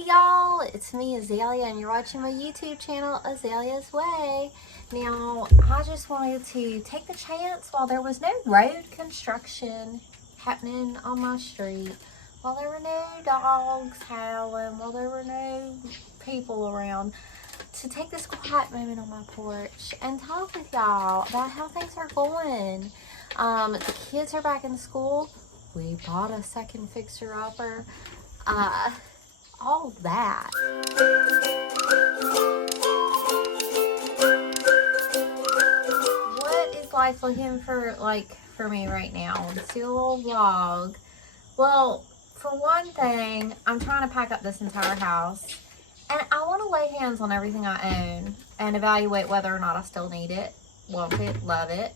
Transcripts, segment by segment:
Hey y'all, it's me Azalea and you're watching my YouTube channel, Azalea's Way. Now, I just wanted to take the chance while there was no road construction happening on my street, while there were no dogs howling, while there were no people around, to take this quiet moment on my porch and talk with y'all about how things are going. The kids are back in school. We bought a second fixer-upper. All that. What is life looking for me right now? Let's do a little vlog. Well, for one thing, I'm trying to pack up this entire house, and I want to lay hands on everything I own and evaluate whether or not I still need it, want it, love it,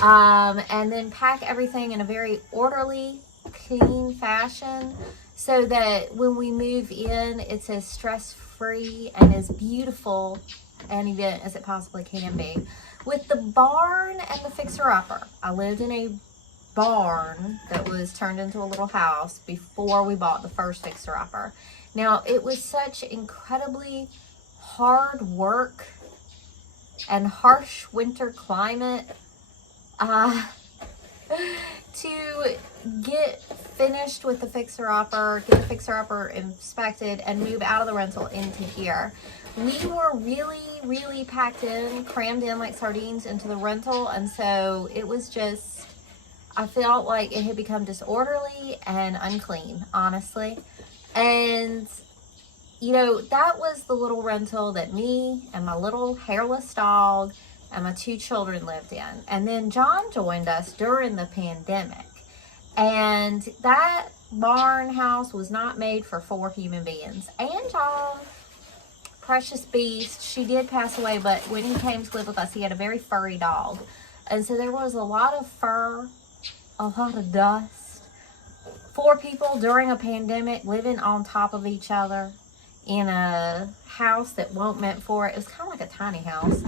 and then pack everything in a very orderly, clean fashion, so that when we move in, it's as stress-free and as beautiful an event as it possibly can be. With the barn and the fixer-upper, I lived in a barn that was turned into a little house before we bought the first fixer-upper. Now, it was such incredibly hard work and harsh winter climate to get finished with the fixer-upper, get the fixer-upper inspected, and move out of the rental into here. We were really packed in, crammed in like sardines into the rental, and so it was just, I felt like it had become disorderly and unclean, honestly. And you know, that was the little rental that me and my little hairless dog and my 2 children lived in. And then John joined us during the pandemic. And that barn house was not made for 4 human beings. And John, precious beast, she did pass away, but when he came to live with us, he had a very furry dog. And so there was a lot of fur, a lot of dust. 4 people during a pandemic living on top of each other in a house that weren't meant for it. It was kind of like a tiny house.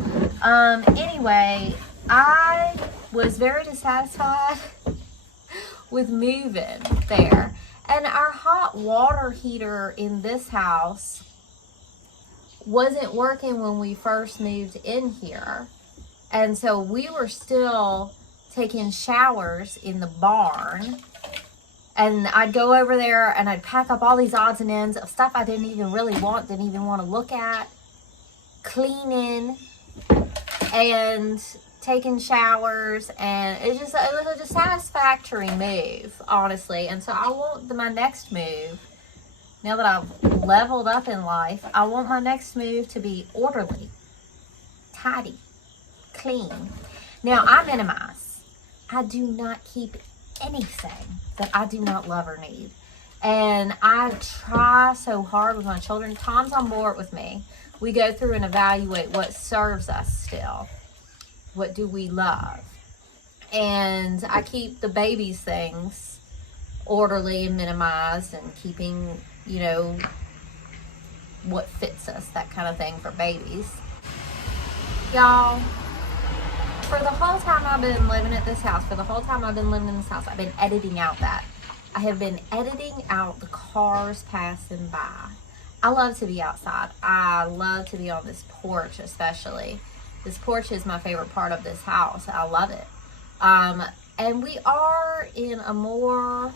Anyway, I was very dissatisfied with moving there. And our hot water heater in this house wasn't working when we first moved in here. And so we were still taking showers in the barn. And I'd go over there and I'd pack up all these odds and ends of stuff I didn't even really want, didn't even want to look at, cleaning and taking showers, and it was a dissatisfactory move, honestly. And so I want my next move, now that I've leveled up in life, I want my next move to be orderly, tidy, clean. Now, I minimize. I do not keep anything that I do not love or need. And I try so hard with my children. Tom's on board with me. We go through and evaluate what serves us still. What do we love? And I keep the babies' things orderly and minimized, and keeping, you know, what fits us, that kind of thing for babies. Y'all, for the whole time I've been living at this house, I've been editing out that. I have been editing out the cars passing by. I love to be outside. I love to be on this porch, especially. This porch is my favorite part of this house. I love it. And we are in a more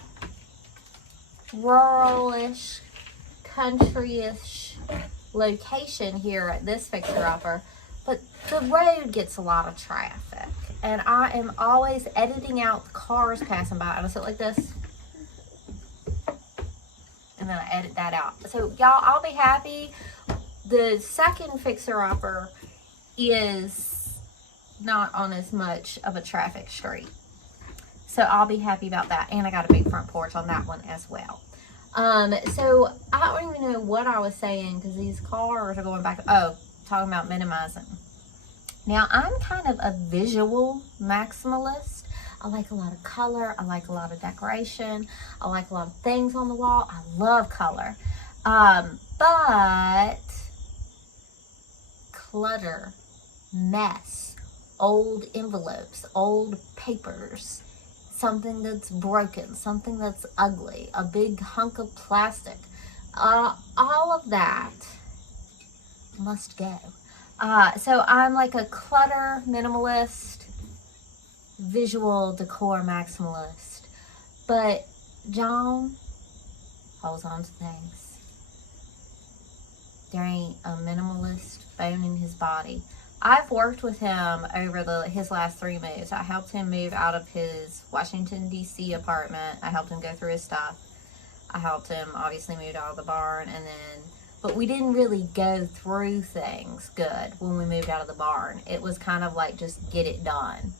rural-ish, country-ish location here at this fixer-upper. But the road gets a lot of traffic, and I am always editing out the cars passing by. And I sit like this, and then I edit that out. So y'all, I'll be happy. The second fixer-upper is not on as much of a traffic street, so I'll be happy about that. And I got a big front porch on that one as well. So I don't even know what I was saying, because these cars are going back. Oh, talking about minimizing. Now, I'm kind of a visual maximalist. I like a lot of color. I like a lot of decoration. I like a lot of things on the wall. I love color. But clutter, mess, old envelopes, old papers, something that's broken, something that's ugly, a big hunk of plastic, all of that must go. So I'm like a clutter minimalist, visual decor maximalist, but John holds on to things. There ain't a minimalist bone in his body. I've worked with him over his last 3 moves. I helped him move out of his Washington, D.C. apartment. I helped him go through his stuff. I helped him obviously move out of the barn, but we didn't really go through things good when we moved out of the barn. It was kind of like just get it done.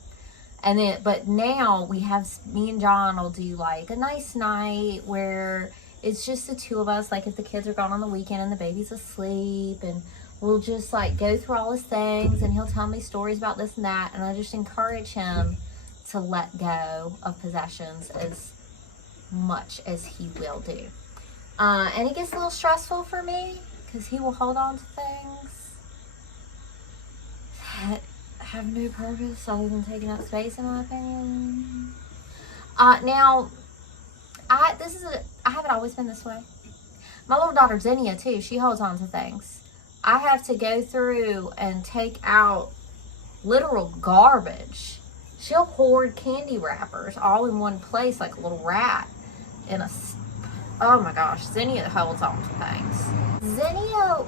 But now me and John will do like a nice night where it's just the two of us, like if the kids are gone on the weekend and the baby's asleep, and we'll just like go through all his things, and he'll tell me stories about this and that, and I just encourage him to let go of possessions as much as he will do. And it gets a little stressful for me because he will hold on to things that have no purpose other than taking up space, in my opinion. Now, I haven't always been this way. My little daughter Xenia too, she holds on to things. I have to go through and take out literal garbage. She'll hoard candy wrappers all in one place like a little rat oh my gosh, Xenia holds on to things. Xenia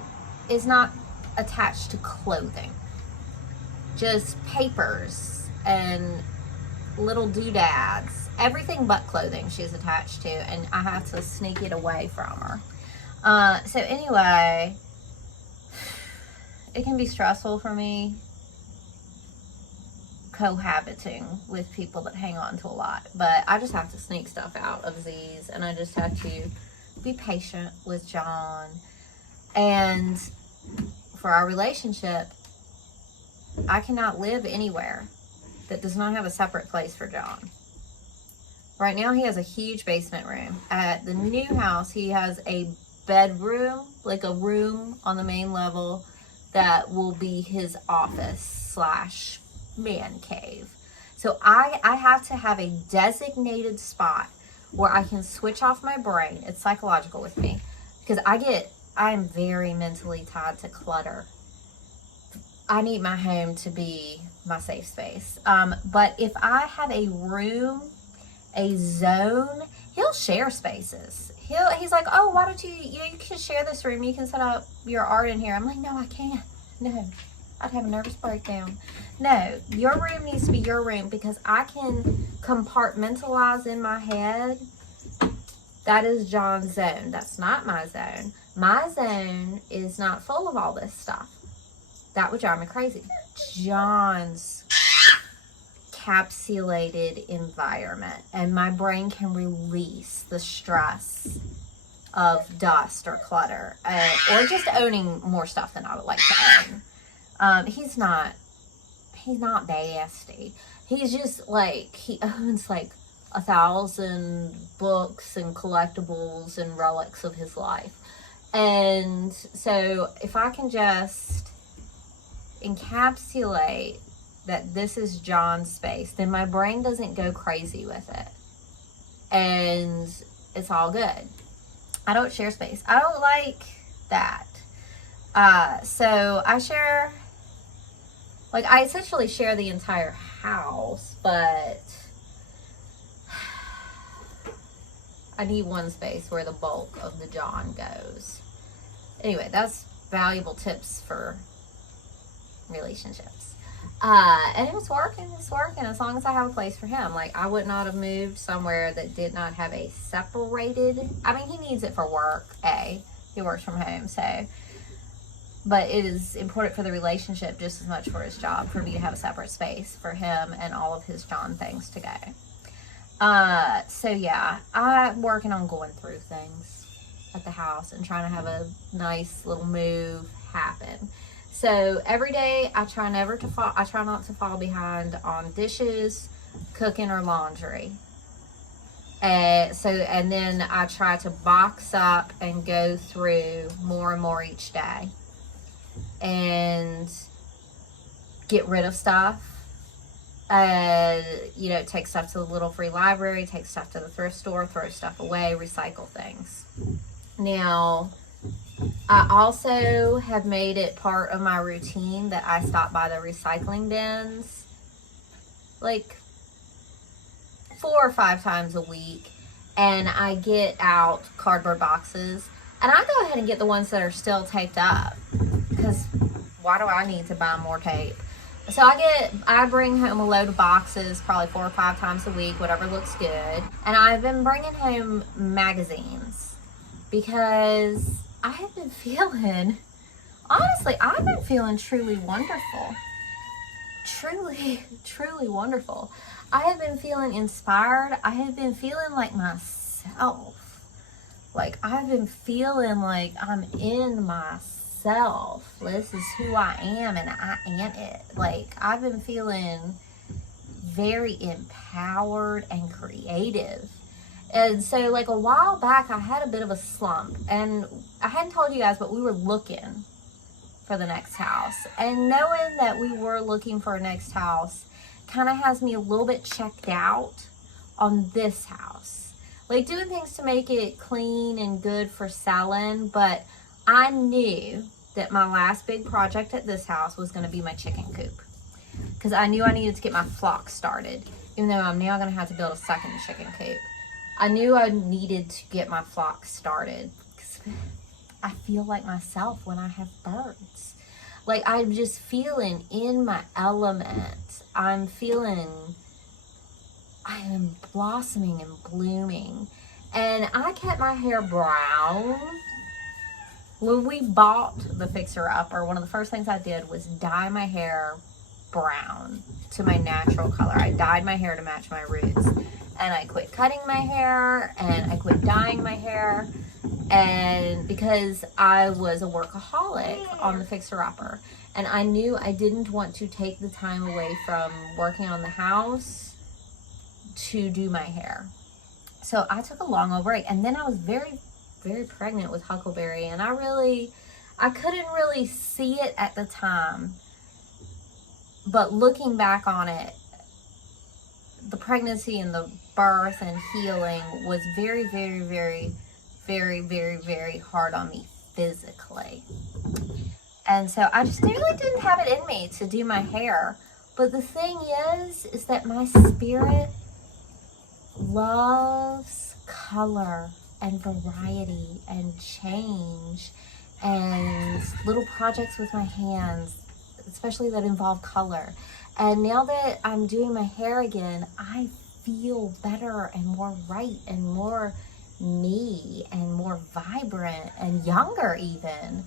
is not attached to clothing. Just papers and little doodads. Everything but clothing she's attached to, and I have to sneak it away from her. So anyway, it can be stressful for me cohabiting with people that hang on to a lot, but I just have to sneak stuff out of these, and I just have to be patient with John. And for our relationship, I cannot live anywhere that does not have a separate place for John. Right now he has a huge basement room. At the new house he has a bedroom, like a room on the main level that will be his office / man cave. So I have to have a designated spot where I can switch off my brain. It's psychological with me because I am very mentally tied to clutter. I need my home to be my safe space. But if I have a room, a zone, he'll share spaces. He's like, oh, why don't you can share this room. You can set up your art in here. I'm like, no, I can't. No, I'd have a nervous breakdown. No, your room needs to be your room because I can compartmentalize in my head. That is John's zone. That's not my zone. My zone is not full of all this stuff. That would drive me crazy. John's encapsulated environment, and my brain can release the stress of dust or clutter, or just owning more stuff than I would like to own. He's not nasty. He's just like, he owns like 1,000 books and collectibles and relics of his life. And so if I can just encapsulate that this is John's space, then my brain doesn't go crazy with it, and it's all good. I don't share space. I don't like that. So I share, like, I essentially share the entire house, but I need one space where the bulk of the John goes. Anyway, that's valuable tips for relationships. And it's working as long as I have a place for him. Like, I would not have moved somewhere that did not have a separated, I mean, he needs it for work, he works from home, so, but it is important for the relationship just as much for his job for me to have a separate space for him and all of his John things to go. So yeah, I'm working on going through things at the house and trying to have a nice little move happen. So every day I try not to fall behind on dishes, cooking, or laundry. And then I try to box up and go through more and more each day and get rid of stuff. Take stuff to the little free library, take stuff to the thrift store, throw stuff away, recycle things. Now, I also have made it part of my routine that I stop by the recycling bins like 4 or 5 times a week, and I get out cardboard boxes, and I go ahead and get the ones that are still taped up, because why do I need to buy more tape? So I bring home a load of boxes probably 4 or 5 times a week, whatever looks good. And I've been bringing home magazines because I have been feeling, honestly, I've been feeling truly wonderful. Truly wonderful. I have been feeling inspired. I have been feeling like myself. Like, I've been feeling like I'm in myself. This is who I am, and I am it. Like, I've been feeling very empowered and creative. And so, like, a while back, I had a bit of a slump. And I hadn't told you guys, but we were looking for the next house. And knowing that we were looking for a next house kind of has me a little bit checked out on this house. Like, doing things to make it clean and good for selling, but I knew that my last big project at this house was going to be my chicken coop, because I knew I needed to get my flock started, even though I'm now going to have to build a second chicken coop. I knew I needed to get my flock started, because I feel like myself when I have birds. Like, I'm just feeling in my element. I'm feeling, I am blossoming and blooming. And I kept my hair brown. When we bought the Fixer Upper, one of the first things I did was dye my hair brown to my natural color. I dyed my hair to match my roots. And I quit cutting my hair, and I quit dyeing my hair. And because I was a workaholic on the Fixer Upper, and I knew I didn't want to take the time away from working on the house to do my hair. So I took a long old break, and then I was very pregnant with Huckleberry, and I couldn't really see it at the time, but looking back on it, the pregnancy and the birth and healing was very hard on me physically. And so I just really didn't have it in me to do my hair. But the thing is that my spirit loves color and variety and change and little projects with my hands, especially that involve color. And now that I'm doing my hair again, I feel better and more right and more me and more vibrant and younger even.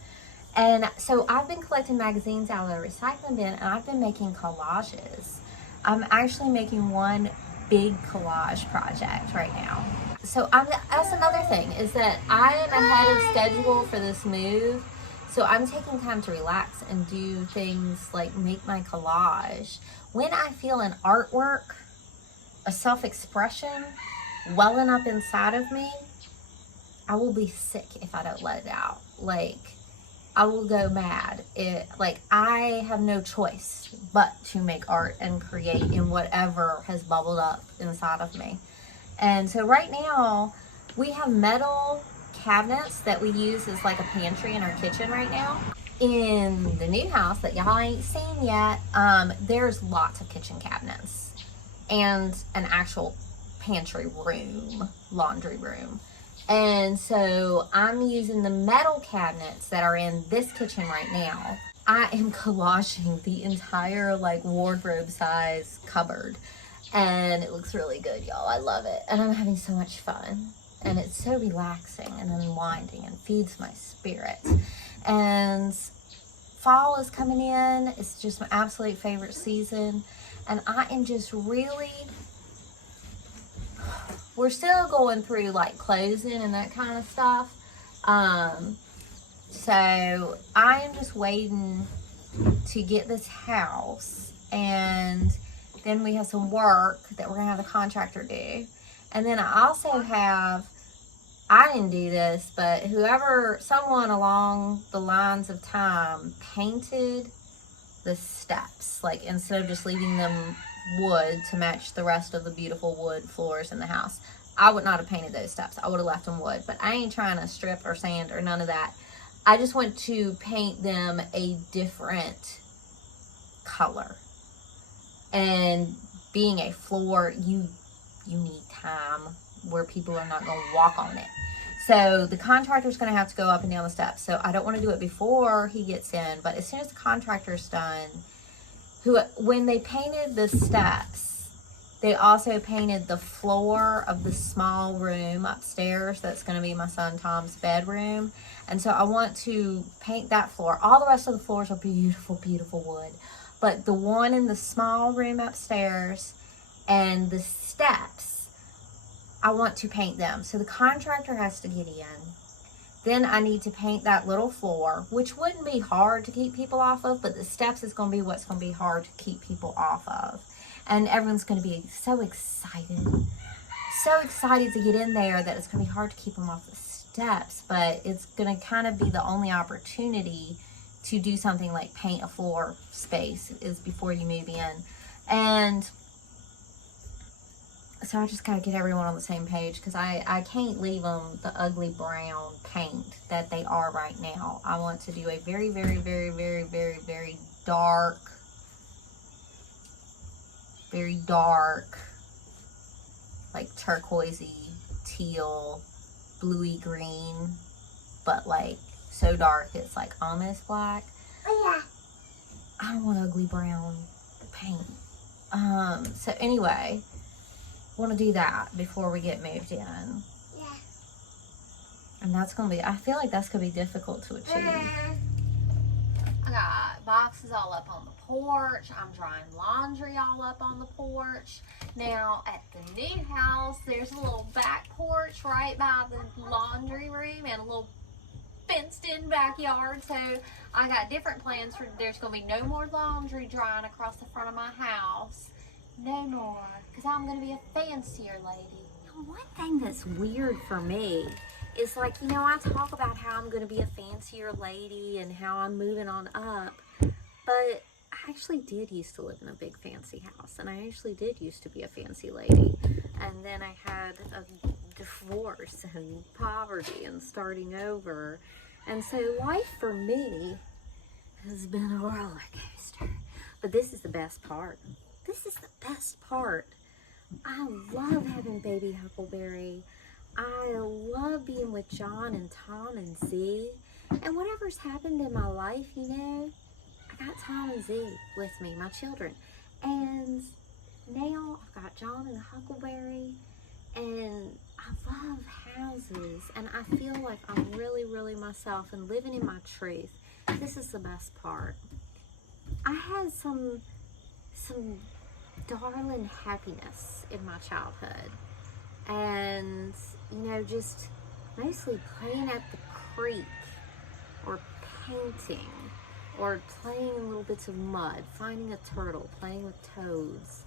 And so I've been collecting magazines out of the recycling bin, and I've been making collages. I'm actually making one big collage project right now. So that's another thing, is that I am ahead of schedule for this move. So I'm taking time to relax and do things like make my collage. When I feel an artwork, a self-expression welling up inside of me, I will be sick if I don't let it out. Like, I will go mad. I have no choice but to make art and create in whatever has bubbled up inside of me. And so right now, we have metal cabinets that we use as like a pantry in our kitchen right now. In the new house that y'all ain't seen yet, there's lots of kitchen cabinets and an actual pantry room, laundry room. And so I'm using the metal cabinets that are in this kitchen right now. I am collaging the entire like wardrobe size cupboard, and it looks really good, y'all. I love it, and I'm having so much fun, and it's so relaxing and unwinding and feeds my spirit. And fall is coming in. It's just my absolute favorite season, and I am just really, we're still going through like closing and that kind of stuff. So I am just waiting to get this house, and then we have some work that we're gonna have the contractor do. And then I also have, I didn't do this, but someone along the lines of time painted the steps, like instead of just leaving them wood to match the rest of the beautiful wood floors in the house. I would not have painted those steps. I would have left them wood, but I ain't trying to strip or sand or none of that. I just want to paint them a different color. And being a floor, you need time where people are not going to walk on it. So the contractor's going to have to go up and down the steps. So I don't want to do it before he gets in, but as soon as the contractor's done, when they painted the steps, they also painted the floor of the small room upstairs. That's going to be my son Tom's bedroom. And so I want to paint that floor. All the rest of the floors are beautiful, beautiful wood. But the one in the small room upstairs and the steps, I want to paint them. So the contractor has to get in. Then I need to paint that little floor, which wouldn't be hard to keep people off of, but the steps is going to be what's going to be hard to keep people off of. And everyone's going to be so excited to get in there that it's going to be hard to keep them off the steps. But it's going to kind of be the only opportunity to do something like paint a floor space is before you move in. And so I just got to get everyone on the same page, because I can't leave them the ugly brown paint that they are right now. I want to do a very, very, very, very, very, very dark, like turquoisey, teal, bluey green, but like so dark it's like almost black. Oh yeah. I don't want ugly brown paint. So anyway, want to do that before we get moved in. Yeah. And that's going to be, I feel like that's going to be difficult to achieve. I got boxes all up on the porch. I'm drying laundry all up on the porch. Now, at the new house, there's a little back porch right by the laundry room and a little fenced-in backyard. So I got different plans for, there's going to be no more laundry drying across the front of my house. No more, because I'm going to be a fancier lady. One thing that's weird for me is, like, you know, I talk about how I'm going to be a fancier lady and how I'm moving on up, but I actually did used to live in a big fancy house, and I actually did used to be a fancy lady, and then I had a divorce and poverty and starting over, and so life for me has been a roller coaster. But this is the best part. This is the best part. I love having baby Huckleberry. I love being with John and Tom and Z. And whatever's happened in my life, you know, I got Tom and Z with me, my children. And now I've got John and Huckleberry. And I love houses. And I feel like I'm really, really myself and living in my truth. This is the best part. I had some darling happiness in my childhood, and you know, just mostly playing at the creek or painting or playing in little bits of mud, finding a turtle, playing with toads.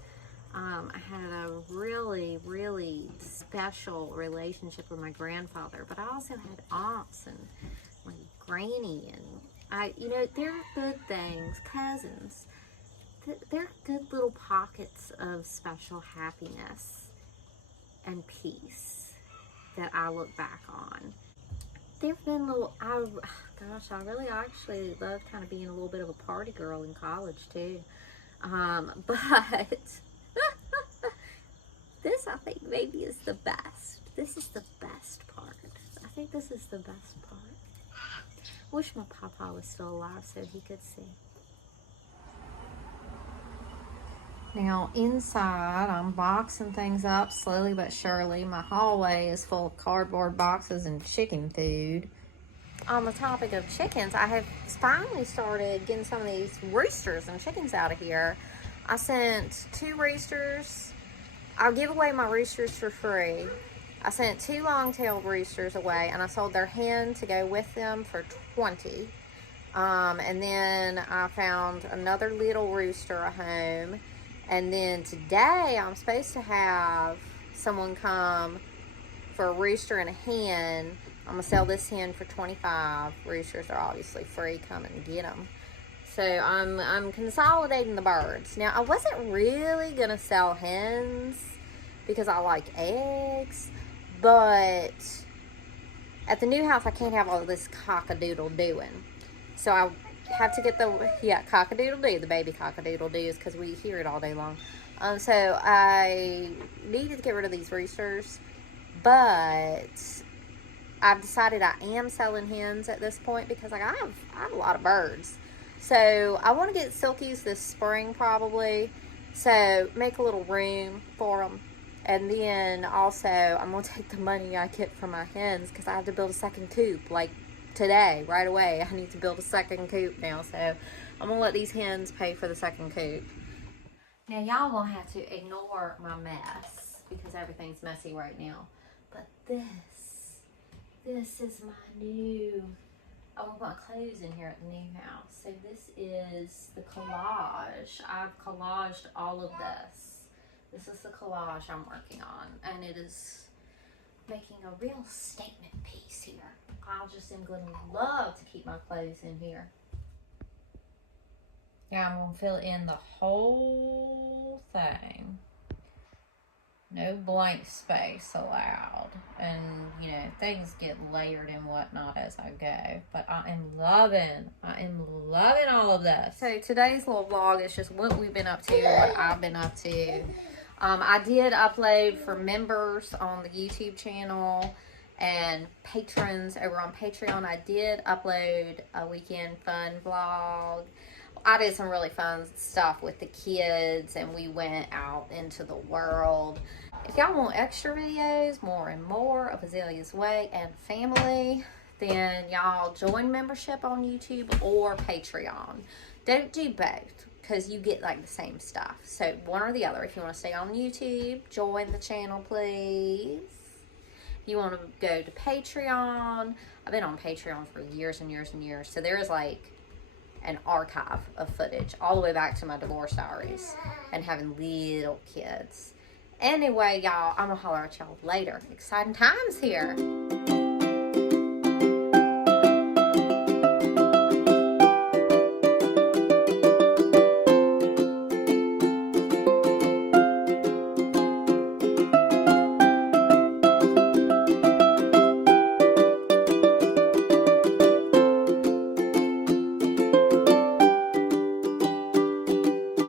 I had a really, really special relationship with my grandfather, but I also had aunts and my granny, and you know, they're good things, cousins. They're good little pockets of special happiness and peace that I look back on. There've been little, I really actually loved kind of being a little bit of a party girl in college too. But this, I think, maybe is the best. This is the best part. I think this is the best part. Wish my papa was still alive so he could see. Now inside, I'm boxing things up slowly but surely. My hallway is full of cardboard boxes and chicken food. On the topic of chickens, I have finally started getting some of these roosters and chickens out of here. I sent 2 roosters. I'll give away my roosters for free. I sent 2 long-tailed roosters away, and I sold their hen to go with them for $20. And then I found another little rooster a home. And then today, I'm supposed to have someone come for a rooster and a hen. I'm going to sell this hen for $25. Roosters are obviously free. Come and get them. So I'm consolidating the birds. Now, I wasn't really going to sell hens because I like eggs. But At the new house, I can't have all this cock-a-doodle doing. So I have to get the, yeah, cock-a-doodle-doo, the baby cock-a-doodle-doos, because we hear it all day long. So I needed to get rid of these roosters, but I've decided I am selling hens at this point because like I have a lot of birds. So I want to get silkies this spring probably. So make a little room for them. And then also I'm going to take the money I get from my hens because I have to build a second coop like today, right away. I need to build a second coop now. So I'm going to let these hens pay for the second coop. Now y'all won't have to ignore my mess because everything's messy right now. But this is my new, I want my clothes in here at the new house. So this is the collage. I've collaged all of this. This is the collage I'm working on, and it is making a real statement piece here. I just am going to love to keep my clothes in here. Yeah, I'm going to fill in the whole thing. No blank space allowed. And, you know, things get layered and whatnot as I go. But I am loving all of this. So today's little vlog is just what we've been up to, what I've been up to. I did upload for members on the YouTube channel and patrons over on Patreon. I did upload a weekend fun vlog. I did some really fun stuff with the kids and we went out into the world. If y'all want extra videos, more and more of Azalea's Way and family, then y'all join membership on YouTube or Patreon. Don't do both because you get like the same stuff. So one or the other. If you want to stay on YouTube, join the channel please. If you want to go to Patreon, I've been on Patreon for years and years and years. So there is like an archive of footage all the way back to my divorce diaries and having little kids. Anyway, y'all, I'm gonna holler at y'all later. Exciting times here.